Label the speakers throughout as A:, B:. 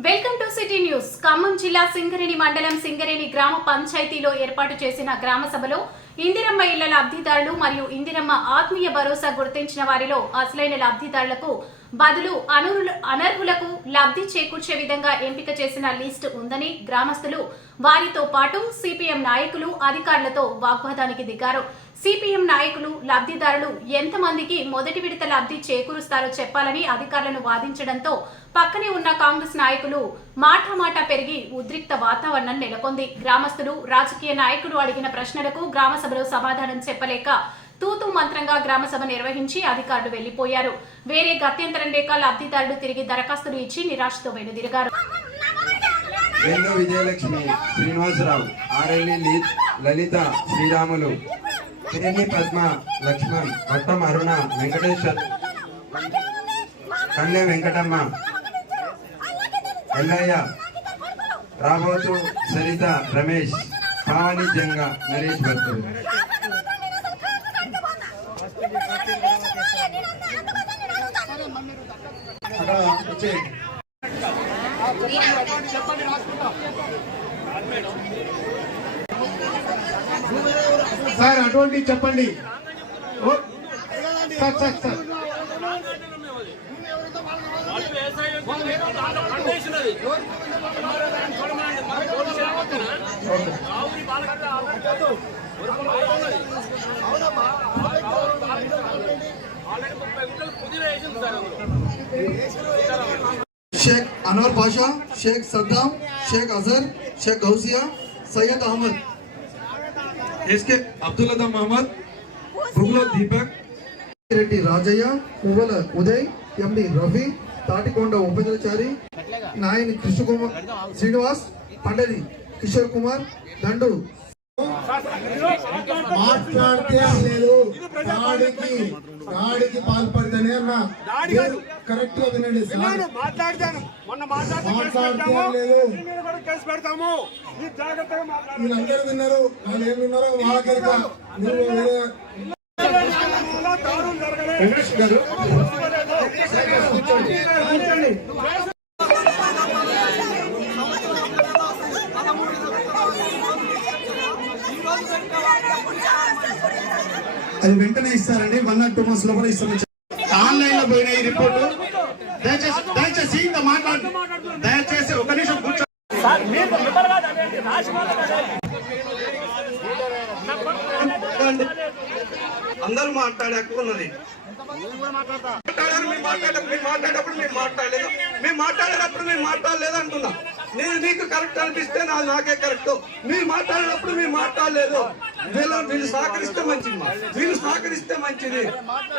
A: Welcome to city news. Khammam జిల్లా సింగరేణి మండలం సింగరేణి గ్రామ పంచాయతీలో ఏర్పాటు చేసిన గ్రామ సభలో ఇందిరమ్మ ఇళ్ళ లబ్ధిదారులు మరియు ఇందిరమ్మ ఆత్మీయ భరోసా గుర్తించిన వారిలో అసలైన లబ్ధిదారులకు బదులు అనర్హుల- అనర్హులకు లబ్ధి చేకూర్చే విధంగా ఎంపిక చేసిన లిస్టు ఉందని గ్రామస్తులు వారితో పాటు సిపిఎం నాయకులు అధికారులతో వాగ్వాదానికి దిగారు. సిపిఎం నాయకులు లబ్ధిదారులు ఎంతమందికి మొదటి విడత లబ్ధి చేకూరుస్తారో చెప్పాలని అధికారులను వాదించడంతో పక్కనే ఉన్న కాంగ్రెస్ నాయకులు మాటామాటా పెరిగి ఉద్రిక్త వాతావరణం నెలకొంది. గ్రామస్తులు రాజకీయ నాయకులు అడిగిన ప్రశ్నలకు గ్రామసభలో సమాధానం చెప్పలేక తూతు మంత్రంగా గ్రామసభ నిర్వహించి అధికారులు వెళ్ళిపోయారు వేరే గత్యంతరం లేక లబ్ధిదారులు తిరిగి దరఖాస్తులు ఇచ్చి నిరాశతో వెనుదిరిగారు.
B: ఎన్నో విజయలక్ష్మి శ్రీనివాసరావు ఆర్ఎల్ఈ లలిత శ్రీరాములు తిరిగి పద్మ లక్ష్మణ్ భట్టం అరుణ వెంకటేశ్వర్ కన్నె వెంకటమ్మ ఎల్లయ్య రాబోతు సరిత రమేష్ పావని జంగ నరేష్ భర్తలు
C: చెప్పండి వచ్చే సార్ అటువంటి చెప్పండి oh, sir sir sir okay.
D: Sheikh Anwar Pasha Sheikh Saddam Sheikh Azhar Sheikh Gausia Syed Ahmed
B: SK Abdullah Mohammed బుగ్లో Deepak
D: Reddy Rajaiah Puvvala Uday MD Ravi Thatikonda Upendrachari Nayani Krishnakumar Srinivas Pandari Kishore Kumar Dandu.
C: మాట్లాడితే లేదు. దాడికి పాల్పడితేనే అన్న. మీరు కరెక్ట్గా వినండి సార్.
E: నేను మాట్లాడతాను? మొన్న మాట్లాడితే కేసు పెడతాము.
C: వీళ్ళందరూ విన్నారు. వాళ్ళు ఏం విన్నారో వాళ్ళకెరక నువ్వు వేరే
E: దారుణం జరగలేదు.
C: అది వెంటనే ఇస్తారండి. వన్ నాట్ టూ మంత్స్ లోపల ఇస్తామని ఆన్లైన్లో పోయిన ఈ రిపోర్టు. దయచేసి దయచేసి ఇంత మాట్లాడు దయచేసి ఒక నిమిషం కూర్చో.
F: అందరూ మాట్లాడే హక్కు ఉన్నది. మాట్లాడారు, మీరు మాట్లాడే- మీరు మాట్లాడేటప్పుడు మీరు మాట్లాడలేదు. మేము మాట్లాడేటప్పుడు మేము మాట్లాడలేదు అంటున్నా. నేను మీకు కరెక్ట్ అనిపిస్తే నాకే కరెక్ట్. మీరు మాట్లాడేటప్పుడు మీరు మాట్లాడలేదు. వీళ్ళు వీళ్ళు సహకరిస్తే మంచిది మా. వీళ్ళు సహకరిస్తే మంచిది.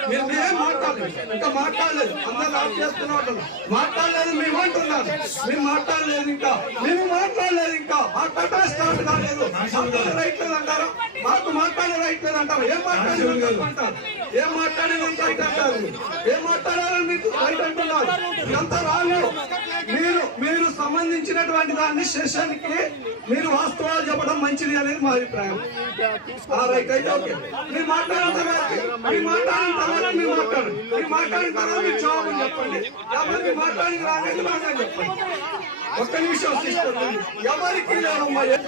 F: మీరు మీరేం మాట్లాడలేదు. ఇంకా మాట్లాడలేదు. అందరు ఆఫ్ చేస్తున్న వాళ్ళు. మాట్లాడలేదు మేము అంటున్నాం. మేము మాట్లాడలేదు ఇంకా. మేము మాట్లాడలేదు ఇంకా. మాట్లాడే స్టార్ట్ కాలేదు. రైట్ లేదు అంటారు. మాకు మాట్లాడే రైట్ లేదు అంటారు. ఏం మాట్లాడలేదు అంటారు? ఏం మాట్లాడేది రైట్ అంటారు? ఏం మాట్లాడాలని మీకు రైట్ అంటున్నారు? ఇదంతా రాలేదు సంబంధించినటువంటి దాన్ని సెషన్కి మీరు వాస్తవాలు చెప్పడం మంచిది అనేది మా అభిప్రాయం. ఆ రైట్ అయితే ఓకే. మీరు మాట్లాడిన తర్వాత మీరు మాట్లాడిన తర్వాత మీరు మాట్లాడండి. మీరు మాట్లాడిన తర్వాత మీరు జవాబు చెప్పండి. లేకపోతే మీరు మాట్లాడిన రాలేదు రాదని చెప్పండి. ఒక్క నిమిషం తీసుకోండి. ఎవరికి లేదమ్మా ఏం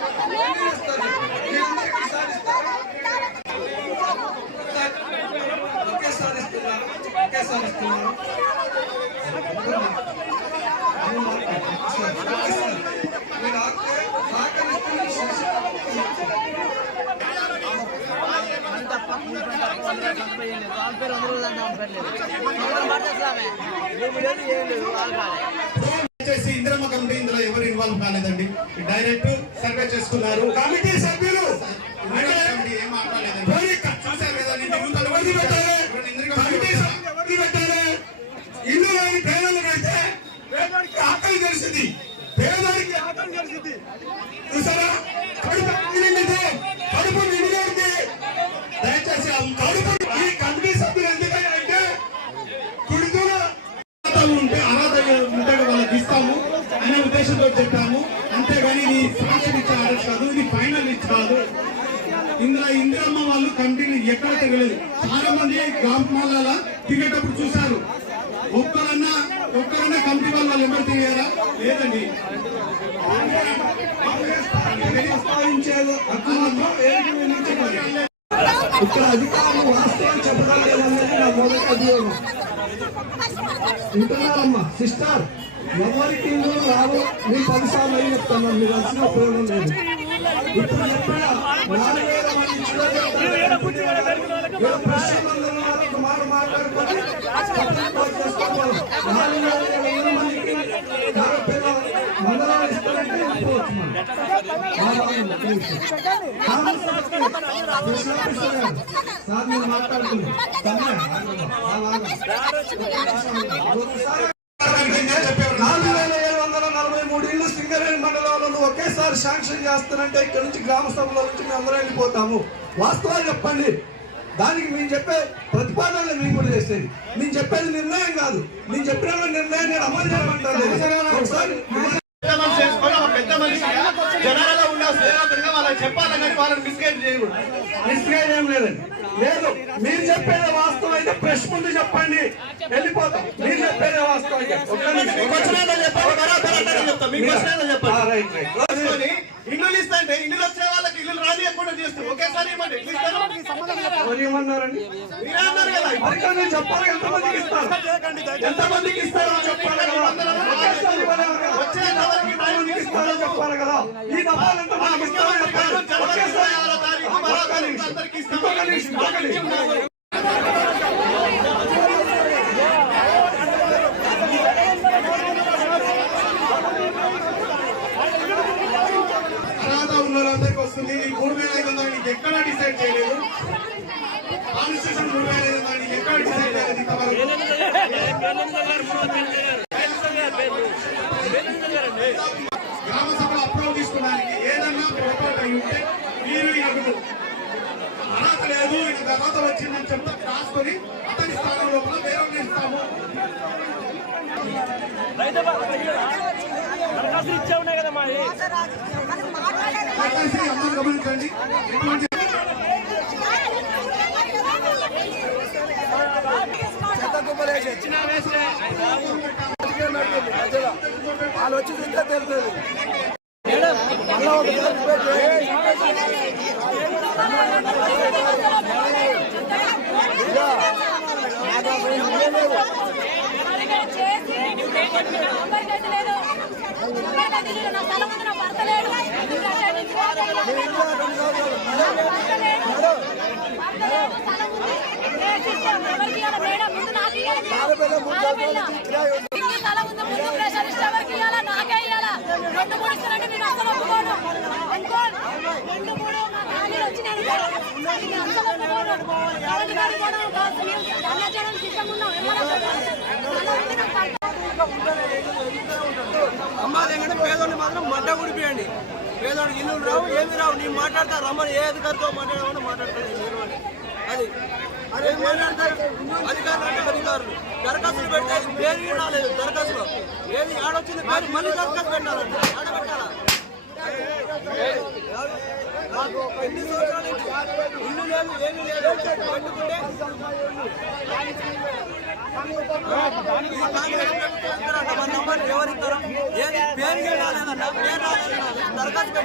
C: దయచేసి ఇందిరమ్మ కమిటీ ఇందులో ఎవరు ఇన్వాల్వ్ కాలేదండి. డైరెక్ట్ సర్వే చేసుకున్నారు. కమిటీ సభ్యులు! ఏం మాట్లాడలేదండి. కదా? ఇల్లు లేని అయితే ఆకలి తెలిసింది మంది గ్రామాల తిరిగేటప్పుడు చూశారు. ఒక్కరన్నా ఒక్కరన్నా కమిటీ వాళ్ళు ఎవరు తిరిగారా? లేదండి.
F: ఇక్కడ అధికారులు వాస్తవం చెప్పగలనేది నా మొదటి అభియోగం. వింటున్నారమ్మా సిస్టర్? ఎవరికి రావు మీ పది సార్లు అయి చెప్తాను మీరు వచ్చిన ఉపయోగం లేదు. చెప్పారు నాలుగు వేల ఏడు వందల నలభై మూడు ఇళ్ళు సింగరేణి మండలం ఒకేసారి శాంక్షన్ చేస్తానంటే ఇక్కడ నుంచి గ్రామ సభలో నుంచి మేము అందరం వెళ్ళిపోతాము. వాస్తవాలు చెప్పండి. దానికి మేము చెప్పే ప్రతిపాదనలు మేము కూడా చేసేది. నేను చెప్పేది నిర్ణయం కాదు. నేను చెప్పిన నిర్ణయం నేను అమలు చేయమంటాను ఒకసారి
C: పెద్ద మనిషి ఒక పెద్ద మనిషి జనాలలో ఉన్న సేవకుడిగా వాళ్ళకి చెప్పాలి కానీ వాళ్ళని మిస్గైడ్ చేయకూడదు.
F: మిస్గైడ్ ఏం లేదండి. లేదు మీరు చెప్పేది వాస్తవం అయితే ప్రెస్ ముందు చెప్పండి. వెళ్ళిపోతాం. మీరు చెప్పేది వాస్తవం అయితే ఒక్క నిమిషం.
C: మీకు వచ్చినాయో చెప్పండి, బరాబర్ అట్టనే చెప్తాం. మీకు వచ్చినాయో చెప్పండి.
F: ఆ, రైట్, రైట్.
C: రాసుకొని ఇల్లులు ఇస్తాంటే ఇల్లులు వచ్చే వాళ్ళకి ఇల్లులు రానియకుండా చేస్తూ ఒకేసారి ఇవ్వండి ఎట్లా ఇస్తారు?
F: ఎవరు ఏమన్నారండి
C: మీరే అన్నారు కదా
F: మరి కానీ నేను చెప్పాలి ఎంతమందికి ఇస్తారు ఎంతమందికి ఇస్తారో చెప్పాలి కదా ఒకేసారి ఇవ్వలేము కదా. ఎంతమందికి ఇస్తారో చెప్పాలి కదా ఈ డబ్బాలు ఎంతమందికి ఇస్తారో చెప్పాలి ఒకేసారి ఒక్క నిమిషం.
C: వాళ్ళందరికీ వస్తుంది మూడు వేల ఐదు వందలు నీకు ఎక్కడ డిసైడ్ చేయలేదు కాన్స్టిట్యూషన్ మూడు వేల ఐదు వందలు నీకు ఎక్కడ డిసైడ్ చేయలేదు ఇంతవరకు తర్వాత వచ్చిందని చెప్తే రాసుకొని అతని స్థానం లోపల వేరే ఇస్తాము. దయచేసి అందరూ గమనించండి. ఎటువంటి
E: వాళ్ళు వచ్చి తింటే తెలుస్తుంది.
G: మేడం? ముందు నాకు
H: పేదోడిని మాత్రం మడ్డ ఉడిపియండి పేదోడికి ఇల్లు రావు ఏమి రావు. నేను మాట్లాడతా రమ్మని ఏ అధికారితో మాట్లాడమని మాట్లాడతాను నేను నిలబడి. అది. అదే మాట్లాడతారు అధికారులు అంటే అధికారులు. దరఖాస్తులు పెడితే అది పేరు రాలేదు దరఖాస్తులో. ఏది ఆడొచ్చింది పేరు మళ్ళీ దరఖాస్తు పెట్టాలంటే ఆడ పెట్టాలా ఎన్ని సంవత్సరాలు ఇల్లు లేదు ఏమీ లేదు. పండుకుంటే ఈ ఎవరు ఏది పేరు పేరు దరఖాస్తు